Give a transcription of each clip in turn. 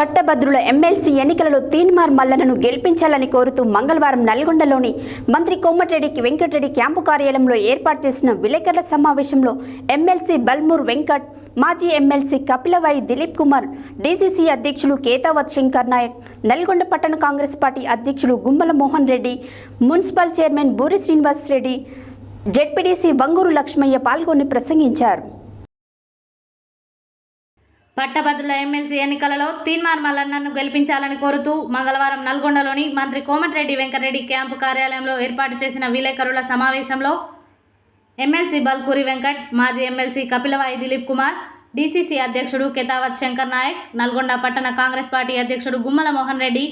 పట్టభద్రుల ఎమ్మెల్సీ ఎన్నికలలో తీన్మార్ మల్లన్నను గెలిపించాలని కోరుతూ మంగళవారం నల్గొండలోని మంత్రి కోమటిరెడ్డి వెంకటరెడ్డి క్యాంపు కార్యాలయంలో ఏర్పాటు చేసిన విలేకరుల సమావేశంలో ఎమ్మెల్సీ బల్మూర్ వెంకట్, మాజీ ఎమ్మెల్సీ కపిలవాయి దిలీప్ కుమార్, డీసీసీ అధ్యక్షులు కేతావత్ శంకర్ నాయక్, నల్గొండ పట్టణ కాంగ్రెస్ పార్టీ అధ్యక్షులు Gummala Mohan Reddy, municipal chairman Boori Srinivas Reddy, ZPTC Bangur Lakshmaiah పాల్గొని ప్రసంగించారు. పట్టభద్రుల ఎమ్మెల్సీ ఎన్నికలలో తీన్మార్ మల్లన్నను గెలిపించాలని కోరుతూ మంగళవారం నల్గొండలోని మంత్రి కోమటిరెడ్డి వెంకటరెడ్డి క్యాంపు కార్యాలయంలో ఏర్పాటు చేసిన విలేకరుల సమావేశంలో ఎమ్మెల్సీ బల్కూరి వెంకట్, మాజీ ఎమ్మెల్సీ కపిలవాయి దిలీప్ కుమార్, డీసీసీ అధ్యక్షుడు కేతావత్ శంకర్ నాయక్, నల్గొండ పట్టణ కాంగ్రెస్ పార్టీ అధ్యక్షుడు Gummala Mohan Reddy,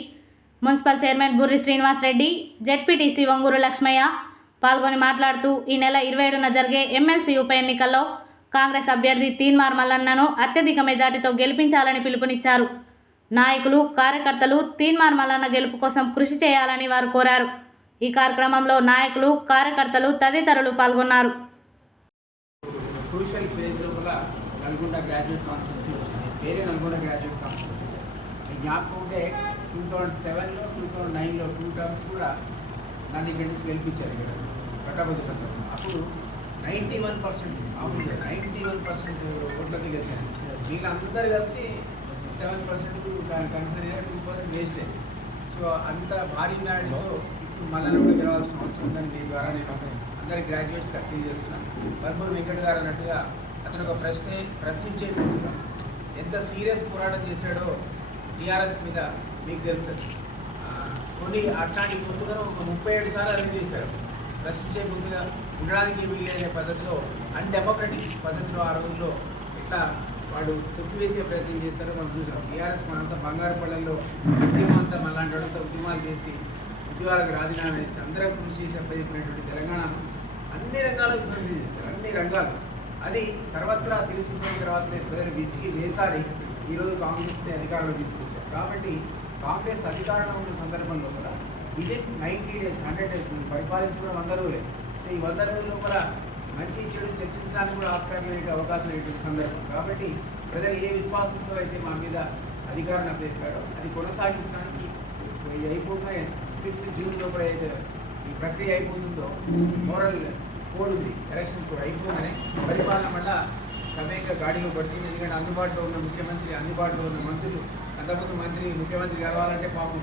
municipal chairman Boori Srinivas Reddy, ZPTC Vanguru Lakshmaiah పాల్గొని మాట్లాడుతూ ఈ నెల 27న జరిగే ఎమ్మెల్సీ ఉప ఎన్నికల్లో కాంగ్రెస్ అభ్యర్థి తీన్మార్ మల్లన్నను అత్యధిక మెజార్టీతో గెలిపించాలని పిలుపునిచ్చారు. నాయకులు, కార్యకర్తలు తీన్మార్ మల్లన్న గెలుపు కోసం కృషి చేయాలని వారు కోరారు. ఈ కార్యక్రమంలో నాయకులు, కార్యకర్తలు తదితరులు పాల్గొన్నారు. నల్గొండ గ్రాడ్యుయేట్ కాన్స్టిట్యూన్సీ వచ్చింది. వేరే నల్గొండ గ్రాడ్యుయేట్ కాన్స్టిట్యూన్సీ జ్ఞాపకం ఉంటే 2007లో 2009లో 2 టర్మ్స్ కూడా నన్ను ఇక్కడి నుంచి గెలిపించారు. ఇక్కడ పట్టభద్రుల అప్పుడు 91% మామూలుగా 91% ఓట్లకి గెలిచాను. వీళ్ళందరూ కలిసి 7% కన్ఫర్ 2% వేస్ట్ అయింది. సో అంత భారీ మ్యాడ్తో ఇప్పుడు మళ్ళీ కూడా గెలవాల్సిన అవసరం ఉందని మీ ద్వారా నేను అందరి గ్రాడ్యుయేట్స్కి అప్పీల్ చేస్తున్నాను. బల్మూర్ వెంకట్ గారు అన్నట్టుగా అతను ఒక ప్రశ్నించే ముందుగా ఎంత సీరియస్ పోరాటం చేశాడో టీఆర్ఎస్ మీద మీకు తెలుసు. కొన్ని అట్లాంటి ముందుగా ఒక 37 సార్లు అరెస్ట్ చేశారు. ప్రశ్నించే ముందుగా ఉండడానికి వీలైన పద్ధతిలో అన్డెమోక్రటిక్ పద్ధతిలో ఆ రోజుల్లో ఇట్లా వాడు తొక్కివేసే ప్రయత్నం చేస్తారో మనం చూసాం. టీఆర్ఎస్ మనంతా బంగారు పళ్ళల్లో ఉద్యమం అంతా మళ్ళాంటి వాటితో ఉద్యమాలు చేసి ఉద్యోగాలకు రాజీనామా చేసి అందరూ కృషి చేసి అప్పచెప్పినటువంటి తెలంగాణను అన్ని రంగాల్లో కృషి చేస్తారు. అన్ని రంగాలు అది సర్వత్రా తెలిసిపోయిన తర్వాతనే ప్రజలు విసిగి వేసారి ఈరోజు కాంగ్రెస్ని అధికారంలో తీసుకొచ్చారు. కాబట్టి కాంగ్రెస్ అధికారంలో ఉన్న సందర్భంలో కూడా విదిన్ 90 days 100 days మనం పరిపాలించుకున్న 100 రోజులే. సో ఈ 100 రోజుల్లో కూడా మంచి చెడు చర్చించడానికి కూడా ఆస్కారం లేని అవకాశం లేని సందర్భం. కాబట్టి ప్రజలు ఏ విశ్వాసంతో అయితే మా మీద అధికారాన్ని అప్పచెప్పారో అది కొనసాగించడానికి అయిపోగానే 5th June లోపల అయితే ఈ ప్రక్రియ అయిపోతుందో మోరల్ కోడ్ ఉంది, ఎలక్షన్ కోడ్ అయిపోగానే పరిపాలన మళ్ళా సమయంగా గాడిలో పడుతుంది. ఎందుకంటే అందుబాటులో ఉన్న ముఖ్యమంత్రి, అందుబాటులో ఉన్న మంత్రులు, అంతకుముందు ముఖ్యమంత్రి కలవాలంటే పాపం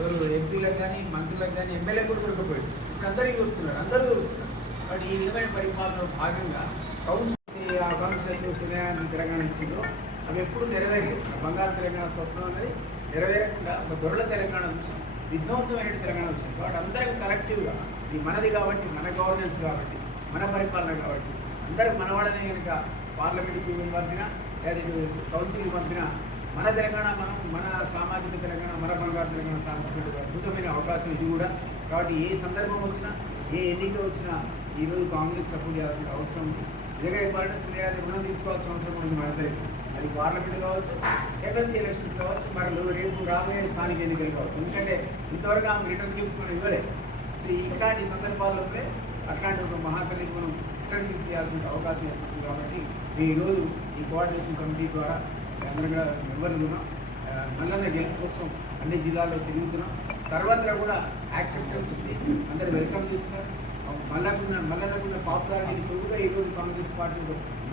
ఎవరు ఎంపీలకు కానీ మంత్రులకు కానీ ఎమ్మెల్యే కూడా దొరకపోయాడు. ఇప్పుడు అందరికీ దొరుకుతున్నారు, అందరూ దొరుకుతున్నారు. బట్ ఈ విధమైన పరిపాలనలో భాగంగా కౌన్సిల్ సున్యాయాన్ని తెలంగాణ ఇచ్చిందో అవి ఎప్పుడు నెరవేరలేదు. బంగారు తెలంగాణ స్వప్నం అనేది నెరవేరకుండా ఒక దొరల తెలంగాణ నుంచి విధ్వంసమైన తెలంగాణ వచ్చింది. కాబట్టి అందరం కలెక్టివ్గా ఇది మనది కాబట్టి, మన గవర్నెన్స్ కాబట్టి, మన పరిపాలన కాబట్టి అందరం మనవాళ్ళనే కనుక పార్లమెంట్కి పంపినా లేదా కౌన్సిల్కి పంపినా మన తెలంగాణ, మన సామాజిక తెలంగాణ, మన బంగారు తెలంగాణ సాధించుకుంటే అద్భుతమైన అవకాశం ఇది కూడా. కాబట్టి ఏ సందర్భం వచ్చినా, ఏ ఎన్నిక వచ్చినా ఈరోజు కాంగ్రెస్ సపోర్ట్ చేయాల్సిన అవసరం ఉంది. నిజంగా చెప్పాలంటే సూర్యాది రుణం తీసుకోవాల్సిన అవసరం కూడా ఉంది మనందరికీ. అది పార్లమెంట్ కావచ్చు, ఎమ్మెల్సీ ఎలక్షన్స్ కావచ్చు, మరి రేపు రాబోయే స్థానిక ఎన్నికలు కావచ్చు. ఎందుకంటే ఇంతవరకు ఆమె రిటర్న్ గిఫ్ట్ మనం ఇవ్వలేదు. సో ఇట్లాంటి సందర్భాల్లోనే అట్లాంటి ఒక మహాతల్లికి మనం రిటర్న్ గిఫ్ట్ చేయాల్సిన అవకాశం ఏర్పడుతుంది. కాబట్టి ఈరోజు ఈ కోఆర్డినేషన్ కమిటీ ద్వారా అందరిగా మెంబర్లు ఉన్నాం. మల్లన్న గెలుపు కోసం అన్ని జిల్లాల్లో తిరుగుతున్నాం. సర్వత్రా కూడా యాక్సెప్టెన్స్ ఉంది, అందరూ వెల్కమ్ చేస్తున్నారు. మల్లన్నకున్న పాపులారిటీకి తోడుగా ఈరోజు కాంగ్రెస్ పార్టీ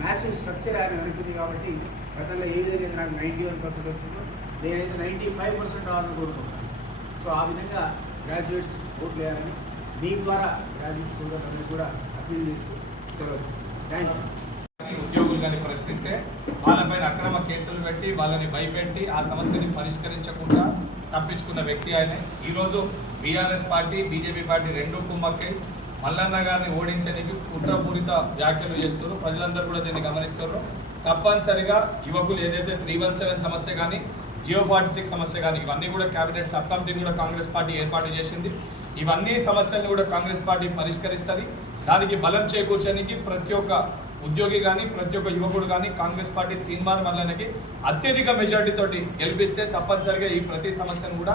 మ్యాసివ్ స్ట్రక్చర్ ఆయన వెనుకుంది. కాబట్టి గతంలో ఏ విధంగా నాకు 91% వచ్చిందో నేనైతే 95% రావాలని కోరుకుంటున్నాను. సో ఆ విధంగా గ్రాడ్యుయేట్స్ ఓట్లు వేయాలని మీ ద్వారా గ్రాడ్యుయేట్ సోదరులందరూ కూడా అప్పీల్ చేసి సెలవు తీసుకుంటాను. Thank you. ఉద్యోగులు కానీ ప్రశ్నిస్తే వాళ్ళపైన అక్రమ కేసులు పెట్టి వాళ్ళని భయపెట్టి ఆ సమస్యని పరిష్కరించకుండా తప్పించుకున్న వ్యక్తి ఆయన. ఈరోజు బీఆర్ఎస్ పార్టీ, బీజేపీ పార్టీ రెండు కుమ్మక్కై మల్లన్న గారిని ఓడించడానికి కుట్రపూరిత వ్యాఖ్యలు చేస్తున్నారు. ప్రజలందరూ కూడా దీన్ని గమనిస్తున్నారు. తప్పనిసరిగా యువకులు ఏదైతే 317 సమస్య కానీ, జియో 46 సమస్య కానీ ఇవన్నీ కూడా క్యాబినెట్ సబ్ కమిటీని కూడా కాంగ్రెస్ పార్టీ ఏర్పాటు చేసింది. ఇవన్నీ సమస్యలను కూడా కాంగ్రెస్ పార్టీ పరిష్కరిస్తుంది. దానికి బలం చేకూర్చడానికి ప్రతి ఒక్క ఉద్యోగి కానీ, ప్రతి ఒక్క యువకుడు కానీ కాంగ్రెస్ పార్టీ తీన్మార్ మల్లన్నకి అత్యధిక మెజార్టీతోటి గెలిపిస్తే తప్పనిసరిగా ఈ ప్రతి సమస్యను కూడా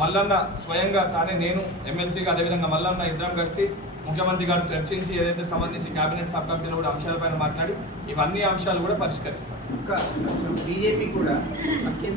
మల్లన్న స్వయంగా తానే, నేను ఎమ్మెల్సీగా, అదేవిధంగా మల్లన్న ఇద్దరం కలిసి ముఖ్యమంత్రి గారు చర్చించి ఏదైతే సంబంధించి కేబినెట్ సబ్ కమిటీలో కూడా అంశాలపైన మాట్లాడి ఇవన్నీ అంశాలు కూడా పరిష్కరిస్తారు. ఇంకా బీజేపీ కూడా అత్యంత